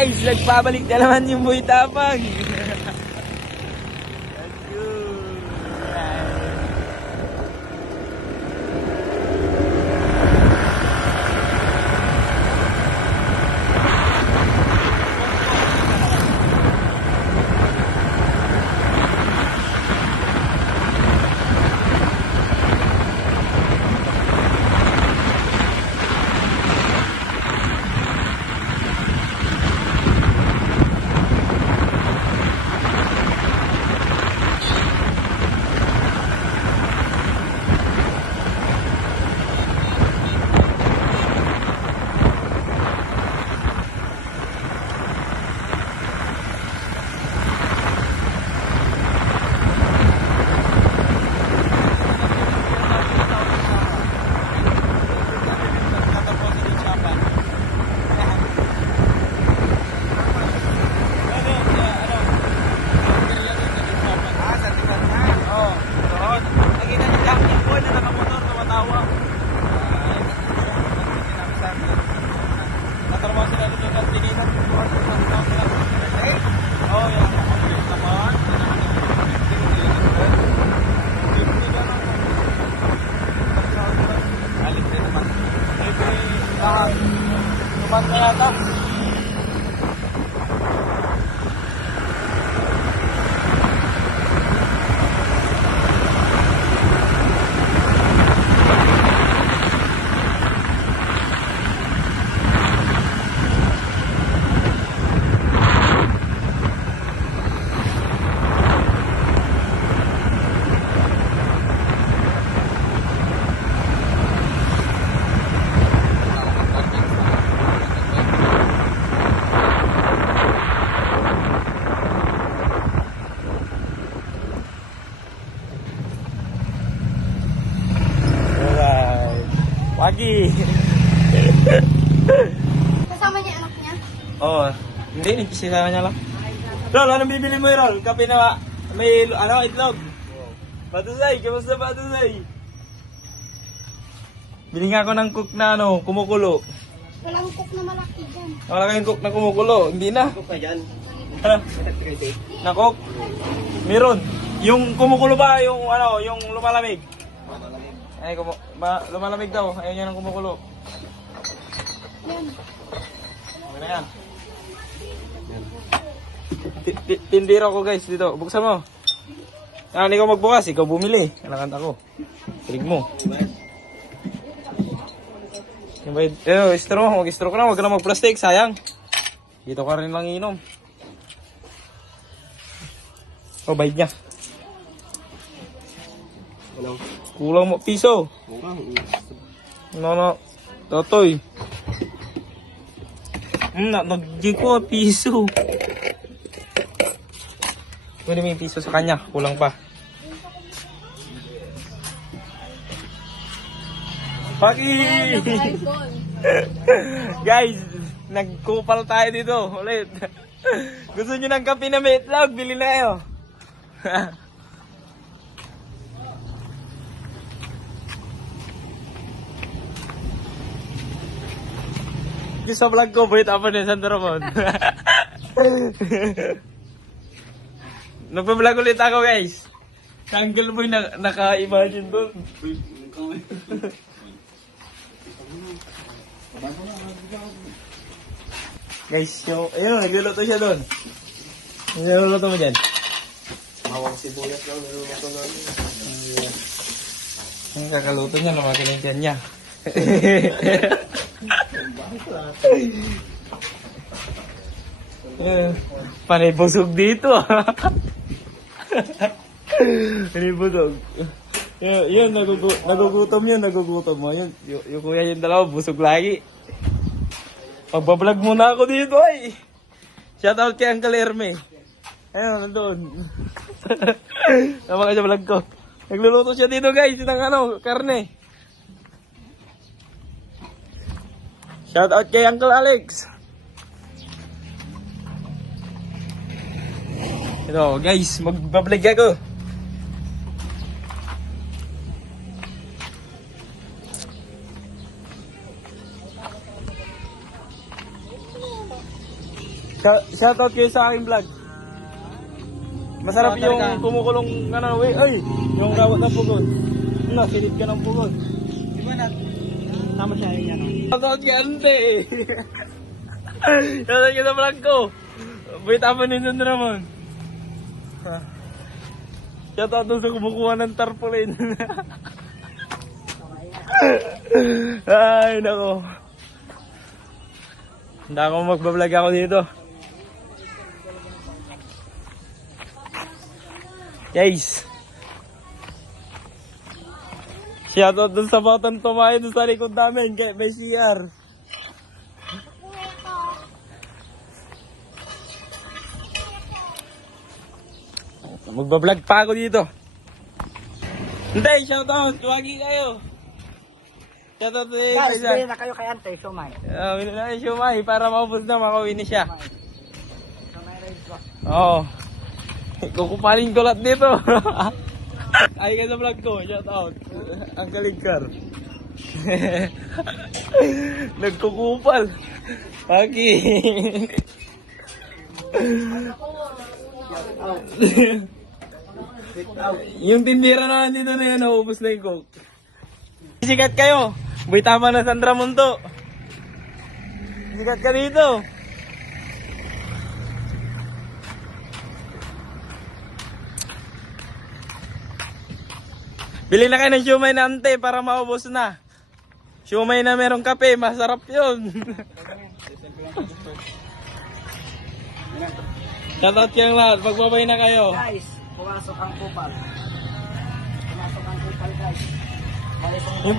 Guys, nagpabalik na naman yung Boy Tapang. Tumas na yata. Pagi. Kasama niya anak niya? Oo. Hindi, sisama niya lang. Rol, anong bibili mo, Rol? Kape na may itlog. Patusay, kamusta Patusay? Bili nga ako ng cook na kumukulo. Walang cook na malaki dyan. Wala kayong cook na kumukulo. Hindi na. Cook na dyan. Na cook? Meron. Yung kumukulo ba? Yung yung lumalamig? Ay, lumalamig daw. Ayaw niya ng kumukulo. Yan. Okay na yan. Tindiro ko guys dito. Buksan mo. Hindi ko magbukas. Ikaw bumili. Kalakanta ko. Tilig mo. Istro mo. Mag-istro ka na. Huwag ka na mag-plastic. Sayang. Dito ka rin lang inom. Oh, bayad niya. Ano? Kulang mo piso. No. Totoy. Nag-gig ko piso. Pwede may piso sa kanya. Kulang pa. Paki! Guys, nagkupal tayo dito. Ulit. Gusto nyo ng kape na may itlog? Bili na kayo. Sa vlog ko, buhit apa ni Sandro Ramon. Nagpa-vlog ulit ako guys. Tangle mo yung naka-imagine doon. Guys, ayun, nagluluto siya doon. Ano nagluluto mo dyan? Mawang sibuyas lang niluluto namin. Ang kakaluto niya, lumaki na yung tiyan niya. Panay busog dito. Panay busog. Yun, nagugutom yun, nagugutom mo. Yun, yung kuya yung dalawa, busog lagi. Magbablog muna ako dito ay. Shoutout kay Uncle Erme. Ayun, nandun. Tama ka sa vlog ko. Nagluluto siya dito guys, ng karne. Shoutout kay Uncle Alex. Ito guys, magbablog ako. Shoutout kayo sa aking vlog. Masarap yung kumukulong yung rawat ng pugon. Ano, silid ka ng pugon. Di ba tama siya yung ano? Shoutout kay Ante. Shoutout ka sa vlog ko. Wait, apa nito na naman. Shoutout doon sa kumukuha ng tarpaulin. Ay, nako. Hindi ako magbablog ako dito. Guys. Shoutout dun sa batang tumayo dun sa likod namin. Kaya may CR. Magbablog pa ako dito. Hindi, shoutout. Tuwagi kayo. Shoutout Guys, bilhin na kayo kay Ante, Shumay. Bilhin na yung Shumay para maubos na, makawin na siya. Shumay rice ko. Oo. Kukupalin ko lahat dito. Ay ka sa vlog ko, shoutout. Ang kaligkar. Nagkukupal. Pagi. Yung tindira na dito na yan, naubos na yung coke. Sikat kayo. Boy, tama na Sandra Munto. Sikat ka dito. Bili na kayo ng siomay na Ante para maubos na. Siomay na merong kape, masarap yun. Shoutout kayong lahat, magbabay na kayo. Guys, pumasok ang kupal. Pumasok ang kupal, guys. Yung